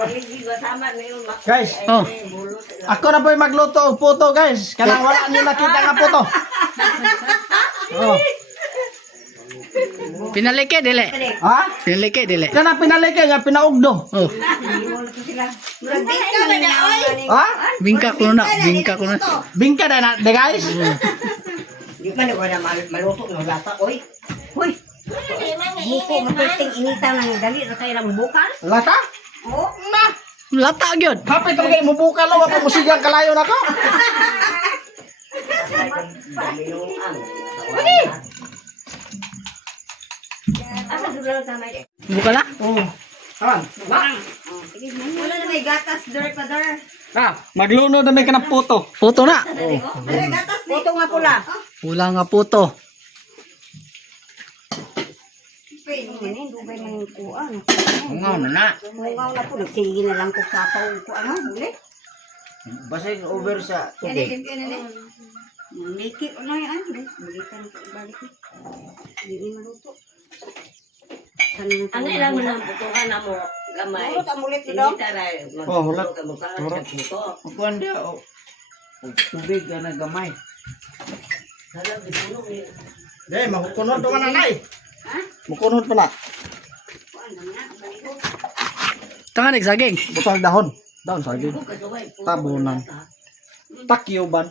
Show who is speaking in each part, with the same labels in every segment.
Speaker 1: Guys,
Speaker 2: Oh.
Speaker 1: ako na po yung magluto og puto, guys. Kanang wala niyo nakita nga puto. Oh.
Speaker 2: Pinalike dili.
Speaker 1: Ha?
Speaker 2: Pinalike dili.
Speaker 1: Kana pinalike nga pinaugdo.
Speaker 2: Oh.
Speaker 1: Ha?
Speaker 2: Bingka ko na, bingka ko na.
Speaker 1: Bingka na de guys.
Speaker 3: Di ba na wala maluto ng lata, oy? Hoy! Buko, maperting inita ng dali na kayo ng bukal?
Speaker 1: Lata?
Speaker 3: Oo.
Speaker 1: Na.
Speaker 2: Lata gyud.
Speaker 1: Hapit mo kay mubukal lo ako musigang kalayo nako.
Speaker 3: Asa dula tama de?
Speaker 2: Buka na?
Speaker 1: Oh. Han.
Speaker 3: Wala na may gatas der pa der.
Speaker 1: Ah, magluno na may kanang puto.
Speaker 2: Puto na.
Speaker 3: Ada gatas ni. Puto nga pula.
Speaker 2: Pula nga puto.
Speaker 3: Pwede nga dugay man kuan.
Speaker 4: Ungaw na na.
Speaker 3: Mungaw na po sige na lang ko sapaw ko ano, huli.
Speaker 4: Basig over sa tubig.
Speaker 3: Niki ano yan? Balikan ko balik. Hindi maluto.
Speaker 5: Ano lang mo ng putukan na mo gamay.
Speaker 3: Ano ta mulit ito?
Speaker 1: Oh, wala.
Speaker 4: Kuan dia o tubig na gamay.
Speaker 1: Dai, makukunod pa man nanay. Ha? Mukunod pa na.
Speaker 2: Tangan nagsaging.
Speaker 1: Butang dahon. Dahon saging. Tabunan. Takyuban.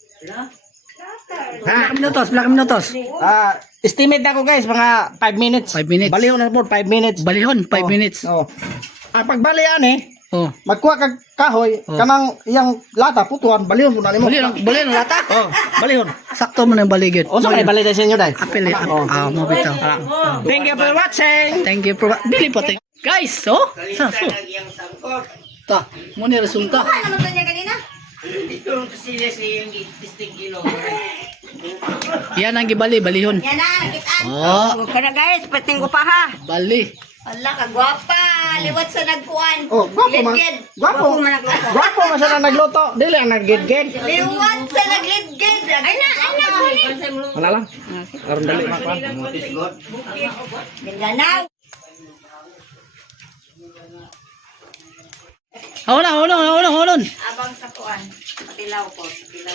Speaker 2: Ilang minutos, ilang minutos.
Speaker 1: Ah, estimate na ko guys, mga 5 minutes.
Speaker 2: 5 minutes.
Speaker 1: Baliw na po 5 minutes.
Speaker 2: Balihon, 5 minutes.
Speaker 1: Oh. Ang pagbalian
Speaker 2: Oh.
Speaker 1: magkuha kag kahoy,
Speaker 2: Oh.
Speaker 1: kanang iyang lata putuan, balihon mo na nimo.
Speaker 2: Balihon ang lata.
Speaker 1: Oh, balihon.
Speaker 2: Sakto mo na yung baligid.
Speaker 1: O sa may balay sa inyo dai.
Speaker 2: Apil eh. Mo bitaw.
Speaker 1: Thank you for watching.
Speaker 2: Thank you for dili po ting. Guys, oh. Sa so. Ta, mo ni resulta.
Speaker 3: Ano naman niya kanina?
Speaker 4: Ito kasi yung 15 kilo.
Speaker 2: Yan ang gibali, balihon.
Speaker 3: Yan na, nakita.
Speaker 2: Oh,
Speaker 3: Huwag ka na guys, pating ko pa ha.
Speaker 2: bali.
Speaker 3: Wala ka, gwapa. Liwat sa nagkuhan.
Speaker 1: Oh, gwapo man.
Speaker 3: Lidgid.
Speaker 1: Gwapo.
Speaker 3: man nagluto.
Speaker 1: Gwapo man siya na nagluto. Dili ang naggid-gid.
Speaker 3: Liwat sa naglidgid. Ay na,
Speaker 1: Wala lang. Aron dali makuha.
Speaker 3: Gandanaw.
Speaker 2: Hulon.
Speaker 3: Abang sa kuhan. Patilaw ko. Patilaw.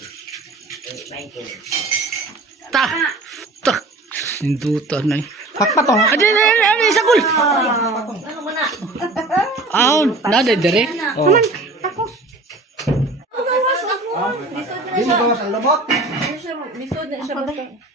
Speaker 2: Ta. Ta. Sindutan na.
Speaker 1: Hakpa to.
Speaker 2: Adi sakul. Ahon, nada dire.
Speaker 1: Oh. Dili bawas ang lubot.
Speaker 5: Lisod na siya basta.